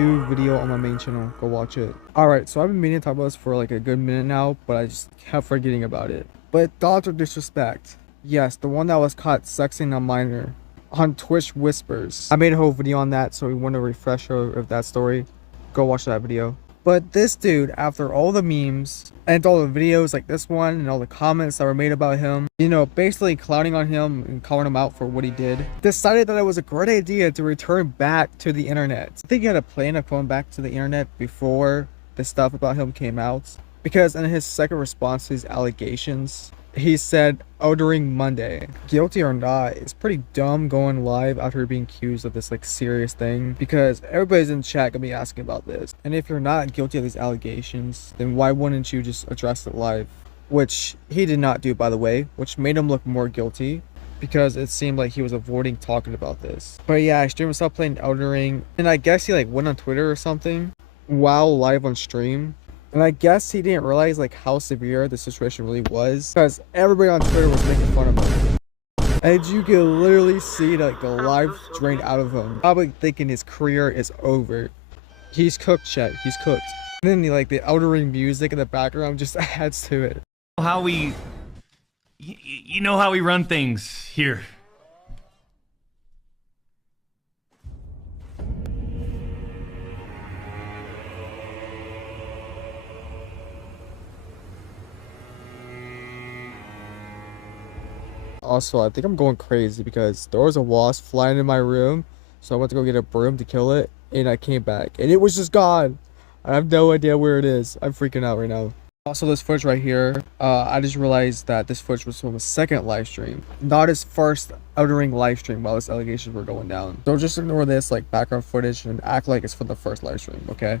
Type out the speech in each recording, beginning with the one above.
new video on my main channel. Go watch it. Alright, so I've been meaning to talk about this for like a good minute now, but I just kept forgetting about it. But Dr. Disrespect. Yes, the one that was caught sexing a minor on Twitch Whispers. I made a whole video on that, so we want a refresher of that story. Go watch that video. But this dude, after all the memes and all the videos like this one and all the comments that were made about him, you know, basically clowning on him and calling him out for what he did, decided that it was a great idea to return back to the internet. I think he had a plan of going back to the internet before the stuff about him came out, because in his second response to these allegations, he said, "Ordering Monday." Guilty or not, it's pretty dumb going live after being accused of this like serious thing, because everybody's in chat gonna be asking about this. And if you're not guilty of these allegations, then why wouldn't you just address it live? Which he did not do, by the way, which made him look more guilty, because it seemed like he was avoiding talking about this. But yeah, I streamed himself playing Elden Ring, and I guess he like went on Twitter or something while live on stream. And I guess he didn't realize like how severe the situation really was, because everybody on Twitter was making fun of him. And you can literally see like the life drained out of him, probably thinking his career is over. He's cooked, chat. He's cooked. And then the Elden Ring music in the background just adds to it. How we, you know how we run things here. Also, I think I'm going crazy because there was a wasp flying in my room, so I went to go get a broom to kill it, and I came back and it was just gone. I have no idea where it is. I'm freaking out right now. Also, this footage right here, I just realized that this footage was from a second live stream, not his first Elden Ring live stream while these allegations were going down. So just ignore this like background footage and act like it's from the first live stream, okay?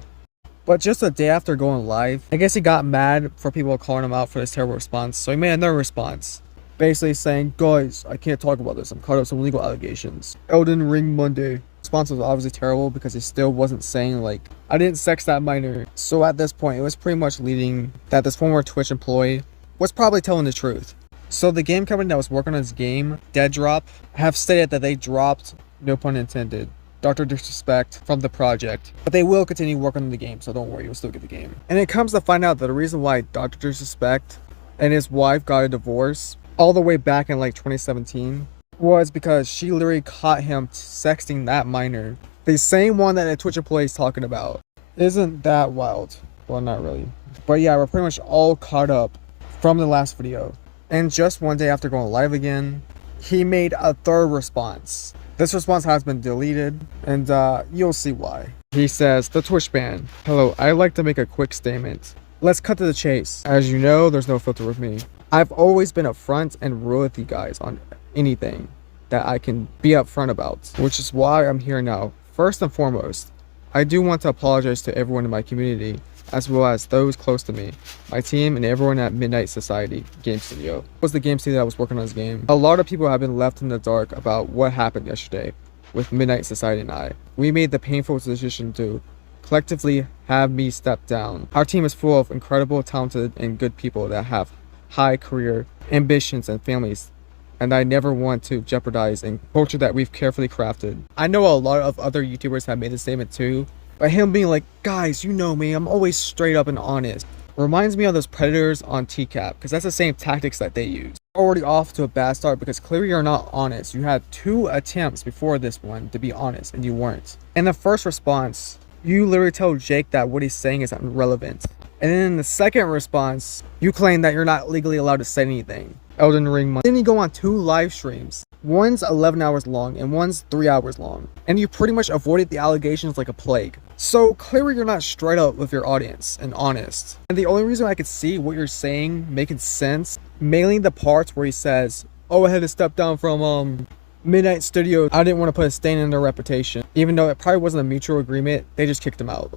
But just a day after going live, I guess he got mad for people calling him out for this terrible response, so he made another response, basically saying, "Guys, I can't talk about this. I'm caught up some legal allegations. Elden Ring Monday." Response was obviously terrible because he still wasn't saying like, "I didn't sex that minor." So at this point, it was pretty much leading that this former Twitch employee was probably telling the truth. So the game company that was working on this game, Dead Drop, have stated that they dropped, no pun intended, Dr. Disrespect from the project, but they will continue working on the game, so don't worry, you'll still get the game. And it comes to find out that the reason why Dr. Disrespect and his wife got a divorce all the way back in like 2017 was because she literally caught him sexting that minor, the same one that a Twitch employee is talking about. Isn't that wild? Well, not really, but yeah, we're pretty much all caught up from the last video. And just one day after going live again, he made a third response. This response has been deleted, and you'll see why. He says, "The Twitch ban. Hello, I'd like to make a quick statement. Let's cut to the chase. As you know, there's no filter with me. I've always been upfront and real with you guys on anything that I can be upfront about, which is why I'm here now. First and foremost, I do want to apologize to everyone in my community, as well as those close to me, my team, and everyone at Midnight Society Game Studio. It was the game studio that was working on this game. A lot of people have been left in the dark about what happened yesterday with Midnight Society and I. We made the painful decision to collectively have me step down. Our team is full of incredible, talented, and good people that have high career ambitions and families, and I never want to jeopardize a culture that we've carefully crafted. I know a lot of other YouTubers have made the statement too, but him being like, "Guys, you know me, I'm always straight up and honest," reminds me of those predators on TCAP, because that's the same tactics that they use. Already off to a bad start because clearly you're not honest. You had 2 attempts before this one to be honest, and you weren't. In the first response, you literally tell Jake that what he's saying is irrelevant. And then in the second response, you claim that you're not legally allowed to say anything. Elden Ring Monday. Then you go on 2 live streams. One's 11 hours long and one's 3 hours long. And you pretty much avoided the allegations like a plague. So clearly you're not straight up with your audience and honest. And the only reason I could see what you're saying making sense, mainly the parts where he says, "Oh, I had to step down from Midnight Studios. I didn't want to put a stain in their reputation." Even though it probably wasn't a mutual agreement, they just kicked him out.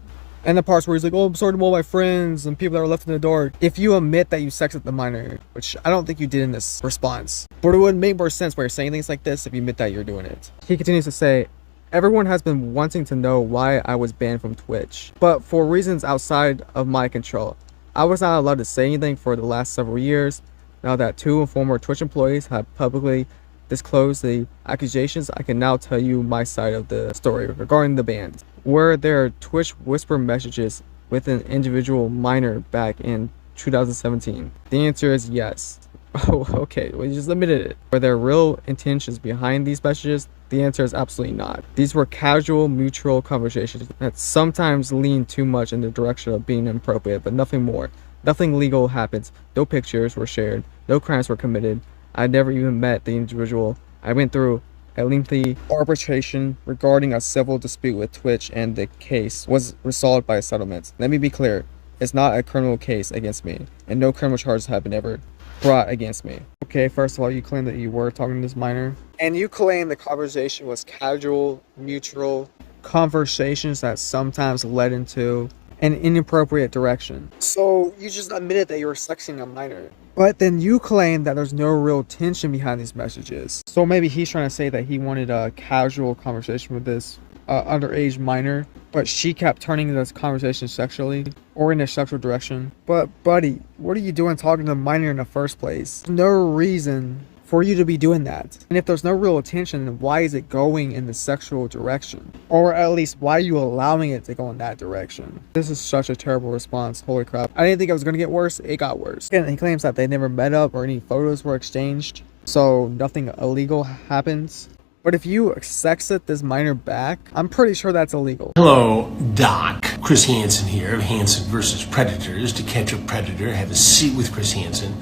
And the parts where he's like, "Oh, I'm sorry to all my friends and people that were left in the dark." If you admit that you sexed the minor, which I don't think you did in this response, but it would make more sense why you're saying things like this if you admit that you're doing it. He continues to say, "Everyone has been wanting to know why I was banned from Twitch, but for reasons outside of my control. I was not allowed to say anything for the last several years. Now that 2 former Twitch employees have publicly disclosed the accusations, I can now tell you my side of the story regarding the ban. Were there Twitch whisper messages with an individual minor back in 2017? The answer is yes. Oh, okay, well, you just admitted it. Were there real intentions behind these messages? The answer is absolutely not. These were casual, mutual conversations that sometimes lean too much in the direction of being inappropriate, but nothing more. Nothing legal happens. No pictures were shared. No crimes were committed. I never even met the individual. I went through a lengthy arbitration regarding a civil dispute with Twitch, and the case was resolved by a settlement. Let me be clear. It's not a criminal case against me, and no criminal charges have been ever brought against me. Okay, first of all, you claim that you were talking to this minor, and you claim the conversation was casual, neutral conversations that sometimes led into an inappropriate direction. So you just admitted that you were sexting a minor. But then you claim that there's no real tension behind these messages. So maybe he's trying to say that he wanted a casual conversation with this underage minor, but she kept turning this conversation sexually or in a sexual direction. But buddy, what are you doing talking to the minor in the first place? No reason for you to be doing that. And if there's no real attention, then why is it going in the sexual direction? Or at least, why are you allowing it to go in that direction? This is such a terrible response. Holy crap. I didn't think it was gonna get worse. It got worse. And he claims that they never met up or any photos were exchanged, so nothing illegal happens. But if you sexted this minor back, I'm pretty sure that's illegal. Hello, Doc. Chris Hansen here of Hansen vs. Predators. To catch a predator, have a seat with Chris Hansen.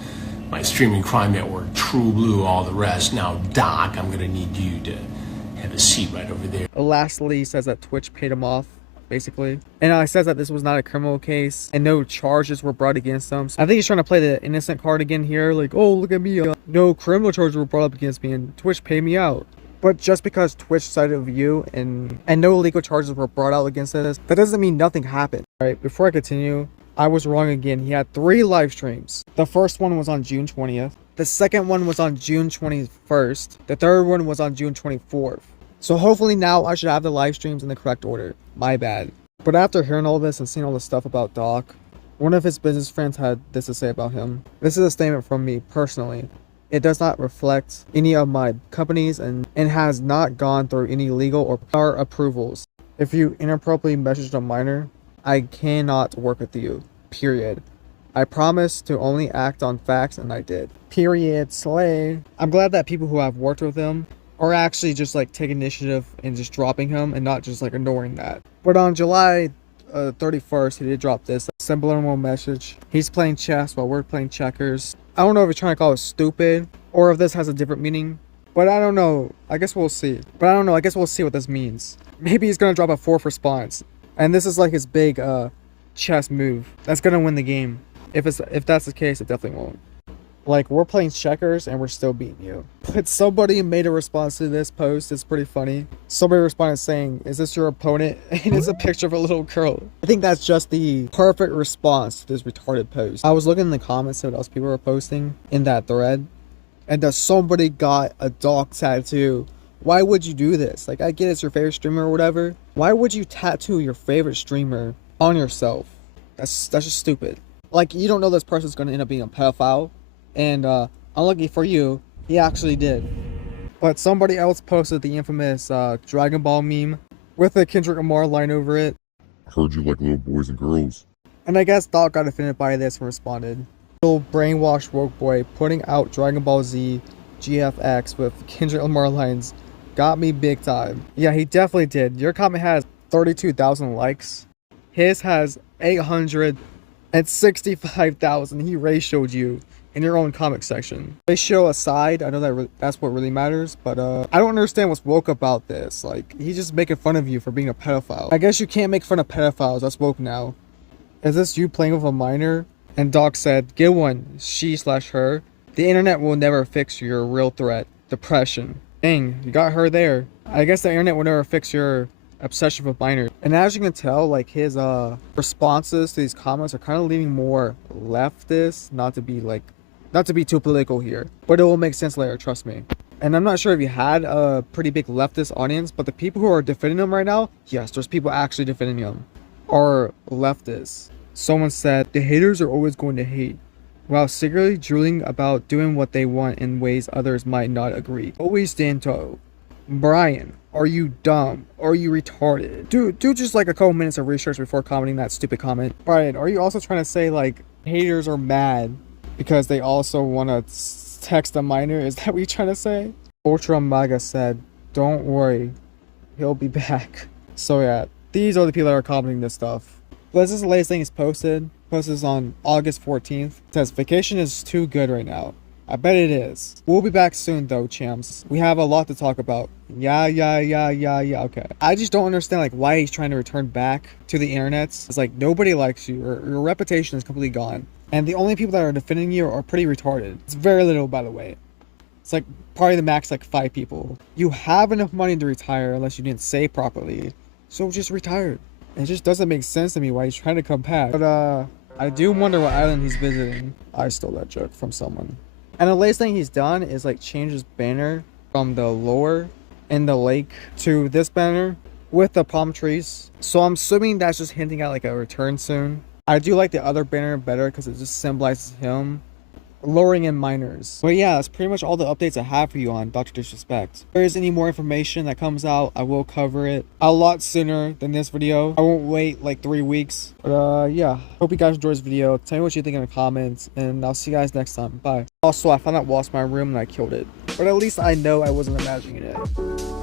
My streaming crime network, True Blue, all the rest. Now, Doc, I'm gonna need you to have a seat right over there. Lastly, he says that Twitch paid him off, basically. And he says that this was not a criminal case and no charges were brought against him. So I think he's trying to play the innocent card again here. Like, oh, look at me. No criminal charges were brought up against me and Twitch paid me out. But just because Twitch sided with you and no legal charges were brought out against us, that doesn't mean nothing happened. All right, before I continue, I was wrong again. He had 3 live streams. The first one was on June 20th. The second one was on June 21st. The third one was on June 24th. So hopefully now I should have the live streams in the correct order. My bad. But after hearing all this and seeing all the stuff about Doc, one of his business friends had this to say about him. This is a statement from me personally. It does not reflect any of my companies and has not gone through any legal or power approvals. If you inappropriately messaged a minor, I cannot work with you. Period. I promised to only act on facts, and I did. Period. Slay. I'm glad that people who have worked with him are actually just like taking initiative and just dropping him and not just like ignoring that. But on July 31st, he did drop this subliminal message. He's playing chess while we're playing checkers. I don't know if he's trying to call us stupid or if this has a different meaning, but I don't know. I guess we'll see. But I don't know. I guess we'll see what this means. Maybe he's gonna drop a 4th response, and this is like his big chess move that's gonna win the game. If that's the case, it definitely won't. Like, we're playing checkers and we're still beating you. But somebody made a response to this post. It's pretty funny. Somebody responded saying, "Is this your opponent?" And it's a picture of a little girl. I think that's just the perfect response to this retarded post. I was looking in the comments at what else people were posting in that thread, and that somebody got a dog tattoo. Why would you do this? Like, I get it's your favorite streamer or whatever. Why would you tattoo your favorite streamer on yourself? That's just stupid. Like, you don't know this person's gonna end up being a pedophile. And unlucky for you, he actually did. But somebody else posted the infamous Dragon Ball meme with a Kendrick Lamar line over it. I heard you like little boys and girls. And I guess Doc got offended by this and responded. Little brainwashed woke boy putting out Dragon Ball Z GFX with Kendrick Lamar lines got me big time. Yeah, he definitely did. Your comment has 32,000 likes. His has 865,000. He ratioed you in your own comic section. Ratio aside, I know that's what really matters, but I don't understand what's woke about this. Like, he's just making fun of you for being a pedophile. I guess you can't make fun of pedophiles. That's woke now. Is this you playing with a minor? And Doc said, "Get one, she/her. The internet will never fix your real threat, depression." Dang, you got her there. I guess the internet will never fix your obsession with minors. And as you can tell, like, his responses to these comments are kind of leaning more leftist, not to be too political here, but it will make sense later, trust me. And I'm not sure if you had a pretty big leftist audience, but the people who are defending him right now, yes, there's people actually defending him, are leftists. Someone said, "The haters are always going to hate, while secretly drooling about doing what they want in ways others might not agree. Always stand tall." Brian, Are you dumb? Are you retarded? Do just like a couple minutes of research before commenting that stupid comment. Brian, are you also trying to say like haters are mad because they also want to text a minor? Is that what you're trying to say? Ultra Maga said, don't worry, he'll be back. So yeah, these are the people that are commenting this stuff. But this is the latest thing is posted. Posted this on August 14th. It says vacation is too good right now. I bet it is. We'll be back soon though, champs. We have a lot to talk about. Yeah, okay. I just don't understand like why he's trying to return back to the internet. It's like nobody likes you, or your reputation is completely gone. And the only people that are defending you are pretty retarded. It's very little, by the way. It's like probably the max like 5 people. You have enough money to retire unless you didn't save properly. So just retire. It just doesn't make sense to me why he's trying to come back. But I do wonder what island he's visiting. I stole that joke from someone. And the latest thing he's done is like change his banner from the lore in the lake to this banner with the palm trees. So I'm assuming that's just hinting at like a return soon. I do like the other banner better because it just symbolizes him lowering in miners. But yeah, that's pretty much all the updates I have for you on Dr. Disrespect. If there is any more information that comes out, I will cover it a lot sooner than this video. I won't wait like 3 weeks. But yeah, hope you guys enjoyed this video. Tell me what you think in the comments, and I'll see you guys next time. Bye. Also, I found out wasp in my room and I killed it. But at least I know I wasn't imagining it.